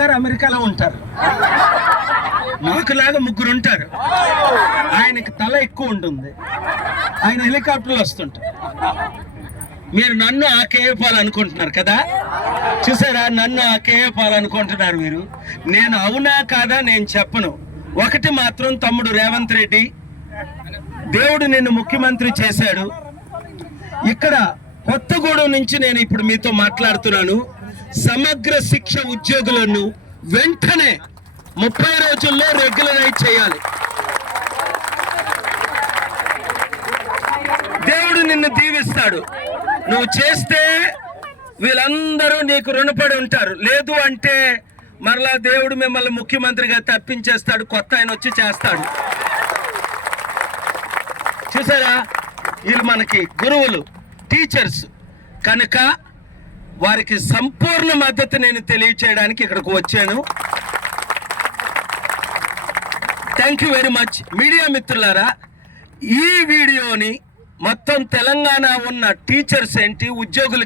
గారు అమెరికాలో ఉంటారు, నాకులాగా ముగ్గురు ఉంటారు. ఆయనకి తల ఎక్కువ ఉంటుంది, ఆయన హెలికాప్టర్లు వస్తుంటారు. మీరు నన్ను ఆకేయపాలనుకుంటున్నారు కదా, చూసారా? నన్ను ఆకేయపాలనుకుంటున్నారు మీరు. నేను అవునా కాదా నేను చెప్పను. ఒకటి మాత్రం, తమ్ముడు రేవంత్ రెడ్డి, దేవుడు నిన్ను ముఖ్యమంత్రి చేశాడు. ఇక్కడ కొత్తగూడెం నుంచి నేను ఇప్పుడు మీతో మాట్లాడుతున్నాను. సమగ్ర శిక్ష ఉద్యోగులను వెంటనే 30 రోజుల్లో రెగ్యులరైజ్ చేయాలి. దేవుడు నిన్ను దీవిస్తాడు. నువ్వు చేస్తే వీళ్ళందరూ నీకు రుణపడి ఉంటారు. లేదు అంటే మరలా దేవుడు మిమ్మల్ని ముఖ్యమంత్రిగా తప్పించేస్తాడు, కొత్త ఆయన వచ్చి చేస్తాడు. చూసారా? వీళ్ళు మనకి గురువులు, టీచర్స్ కనుక వారికి సంపూర్ణ మద్దతు నేను తెలియచేయడానికి ఇక్కడికి వచ్చాను. Thank you very much. Media మిత్రులారా, ఈ వీడియోని మొత్తం తెలంగాణ ఉన్న టీచర్స్ ఏంటి, ఉద్యోగులకి